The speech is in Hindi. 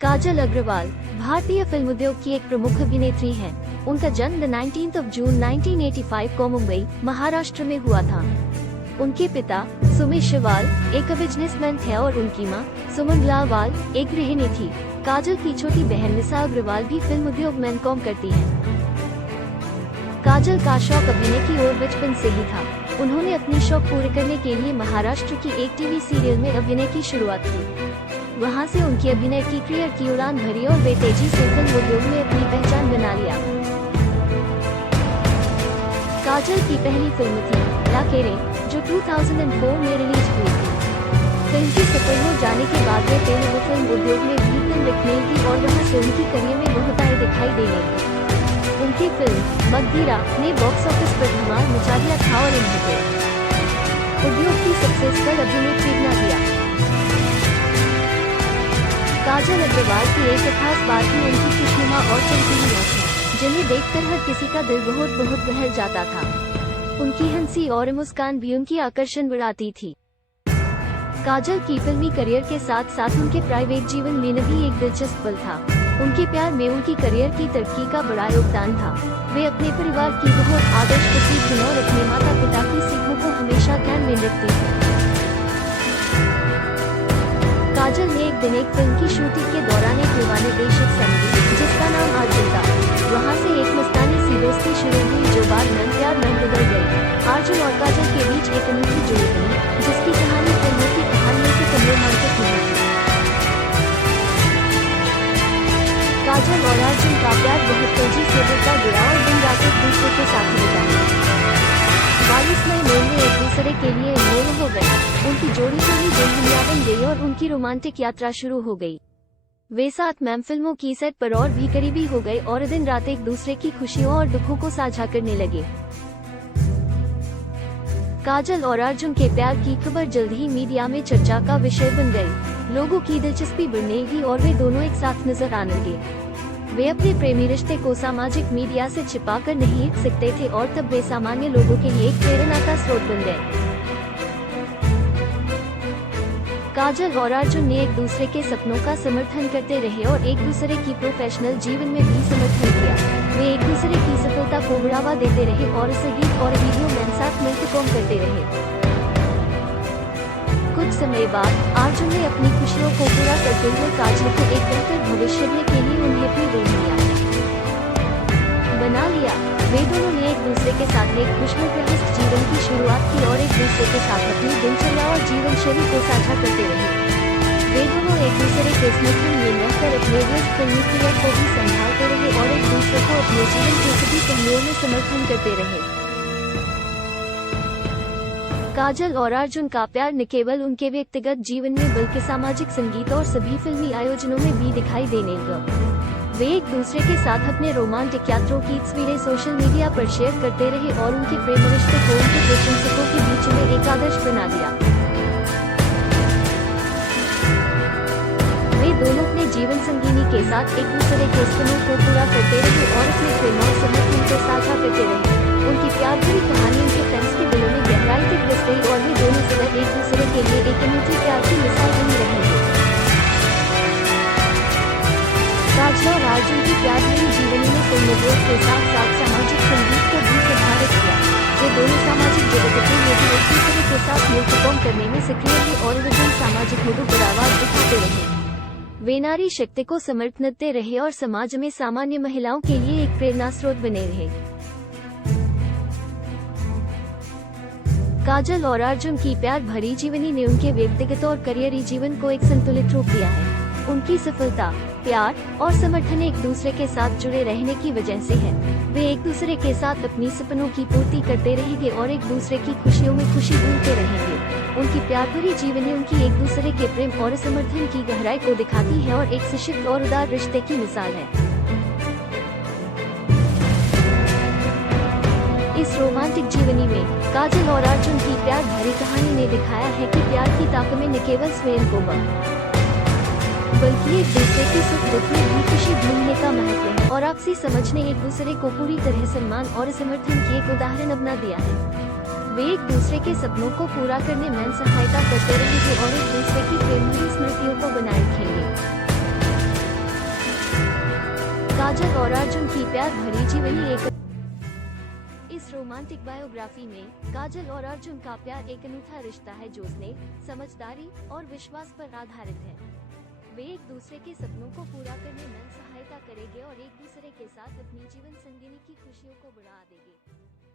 काजल अग्रवाल भारतीय फिल्म उद्योग की एक प्रमुख अभिनेत्री हैं। उनका जन्म 19 जून 1985 को मुंबई, महाराष्ट्र में हुआ था। उनके पिता सुमित शिवाल एक बिजनेसमैन थे और उनकी मां सुमन लावाल एक गृहिणी थी। काजल की छोटी बहन निशा अग्रवाल भी फिल्म उद्योग में काम करती है। काजल का शौक अभिनय की ओर बचपन से ही था। उन्होंने अपने शौक पूरे करने के लिए महाराष्ट्र की एक टीवी सीरियल में अभिनय की शुरुआत की। वहां से उनकी अभिनय की करियर की उड़ान भरी और वे तेजी से फिल्म उद्योग में अपनी पहचान बना लिया। काजल की पहली फिल्म थी लाकेरे, जो 2004 में रिलीज हुई थी। फिल्म की सफल हो जाने के बाद वे तेलुगु फिल्म उद्योग में भी फिल्म लिखने की और वहां से उनकी करियर में बहुतायत दिखाई देने लगी। उनकी फिल्म मगधीरा ने बॉक्स ऑफिस पर धमाल मचा दिया था और उन्हें उद्योग की सक्सेसफुल अभिनेत्री बना दिया। काजल अग्रवाल की एक खास बात ही उनकी खुशनुमा और चमकीली आँखें, जिन्हें देखकर हर किसी का दिल बहुत बहल जाता था। उनकी हंसी और मुस्कान भी उनकी आकर्षण बढ़ाती थी। काजल की फिल्मी करियर के साथ साथ उनके प्राइवेट जीवन में भी एक दिलचस्प पल था। उनके प्यार में उनकी करियर की तरक्की का बड़ा योगदान था। वे अपने परिवार की बहुत आदर्श पुत्री थीं और अपने माता पिता की सीखों को हमेशा ध्यान में रखती थी। काजल ने एक दिन एक फिल्म की शूटिंग के दौरान एक युवा निर्देशक से मिली, जिसका नाम अर्जुन था। वहाँ से एक मस्तानी सी दोस्ती शुरू हुई, जो बाद में प्यार में बदल गई। अर्जुन और काजल के बीच एक अनूठी जोड़ी बनी, जिसकी कहानी फिल्मों की कहानियों से कम रोमांचक नहीं थी। काजल और अर्जुन का प्यार बहुत तेजी से बढ़ता गया और दिन रात एक दूसरे के साथ बिताया। 22 मई में एक दूसरे के लिए मोह हो गए। उनकी जोड़ी से ही दुल्हनिया बन गई और उनकी रोमांटिक यात्रा शुरू हो गई। वे साथ में फिल्मों की सेट पर और भी करीबी हो गए और दिन रात एक दूसरे की खुशियों और दुखों को साझा करने लगे। काजल और अर्जुन के प्यार की खबर जल्द ही मीडिया में चर्चा का विषय बन गई। लोगों की दिलचस्पी बढ़ने लगी और वे दोनों एक साथ नजर आने लगे। वे अपने प्रेमी रिश्ते को सामाजिक मीडिया से छिपा कर नहीं रख सकते थे और तब वे सामान्य लोगों के लिए एक प्रेरणा का स्रोत बन गए। काजल और अर्जुन ने एक दूसरे के सपनों का समर्थन करते रहे और एक दूसरे की प्रोफेशनल जीवन में भी समर्थन किया। वे एक दूसरे की सफलता को बढ़ावा देते रहे और संगीत और वीडियो में साथ मिलकर काम करते रहे। कुछ समय बाद अर्जुन ने अपनी खुशियों को पूरा करते हुए काजल को एक बेहतर भविष्य देने के लिए उन्हें अपनी दुल्हनिया बना लिया। वे दोनों ने एक दूसरे के साथ एक खुशनुमा जीवन की शुरुआत की और एक दूसरे के साथ अपनी दिनचर्या और जीवन शैली को साझा करते रहे। वे दोनों एक दूसरे के समर्थन में रहकर अपने व्यस्त फिल्मी करियर को भी संभालते रहे और एक दूसरे को अपने जीवन के सभी पहलुओं में समर्थन करते रहे। काजल और अर्जुन का प्यार न केवल उनके व्यक्तिगत जीवन में बल्कि सामाजिक, संगीत और सभी फिल्मी आयोजनों में भी दिखाई देने लगा। वे एक दूसरे के साथ अपने रोमांटिक यात्रों की तस्वीरें सोशल मीडिया पर शेयर करते रहे और उनके प्रेम रिश्ते को उनके प्रशंसकों के बीच में एक आदर्श बना दिया। वे दोनों अपने जीवन संगिनी के साथ एक दूसरे के सपनों को पूरा करते रहे और अपने प्रेम और समर्थन को साझा करते रहे। उनकी प्यार भरी कहानी उनके फैंस के दिलों में गहराई तक बस गई और वे दोनों सदैव एक दूसरे के लिए एक अनूठी प्यार की मिसाल बनी रहेंगे। काजल और अर्जुन की प्यार भरी जीवनी में फिल्म उद्योग के साथ साथ सामाजिक संगीत को भी प्रभावित किया। वे दोनों सामाजिक जगतों में भी एक दूसरे के साथ मिलकर काम करने में सक्रिय रहे और विभिन्न सामाजिक मुद्दों पर आवाज उठाते रहे। वे नारी शक्ति को समर्थन रहे और समाज में सामान्य महिलाओं के लिए एक प्रेरणा स्रोत बने रहे। काजल और अर्जुन की प्यार भरी जीवनी ने उनके व्यक्तिगत और करियरी जीवन को एक संतुलित रूप दिया है। उनकी सफलता, प्यार और समर्थन एक दूसरे के साथ जुड़े रहने की वजह से है। वे एक दूसरे के साथ अपनी सपनों की पूर्ति करते रहेंगे और एक दूसरे की खुशियों में खुशी ढूंढते रहेंगे। उनकी प्यार भरी जीवनी उनकी एक दूसरे के प्रेम और समर्थन की गहराई को दिखाती है और एक सशक्त और उदार रिश्ते की मिसाल है। इस रोमांटिक जीवनी में काजल और अर्जुन की प्यार भरी कहानी ने दिखाया है कि प्यार की ताकत में न केवल स्वयं को बल्कि एक दूसरे के सुख दुख में भी खुशी ढूंढने का महत्व है और आपसी समझ ने एक दूसरे को पूरी तरह सम्मान और समर्थन की एक उदाहरण अपना दिया है। वे एक दूसरे के सपनों को पूरा करने में सहायता करते रहेंगे और एक दूसरे की प्रेम भरी स्मृतियों को बनाए रखेंगे। काजल और अर्जुन की प्यार भरी जीवनी एक। इस रोमांटिक बायोग्राफी में काजल और अर्जुन का प्यार एक अनूठा रिश्ता है जो स्नेह, समझदारी और विश्वास पर आधारित है। वे एक दूसरे के सपनों को पूरा करने में सहायता करेंगे और एक दूसरे के साथ अपनी जीवन संगिनी की खुशियों को बढ़ा देंगे।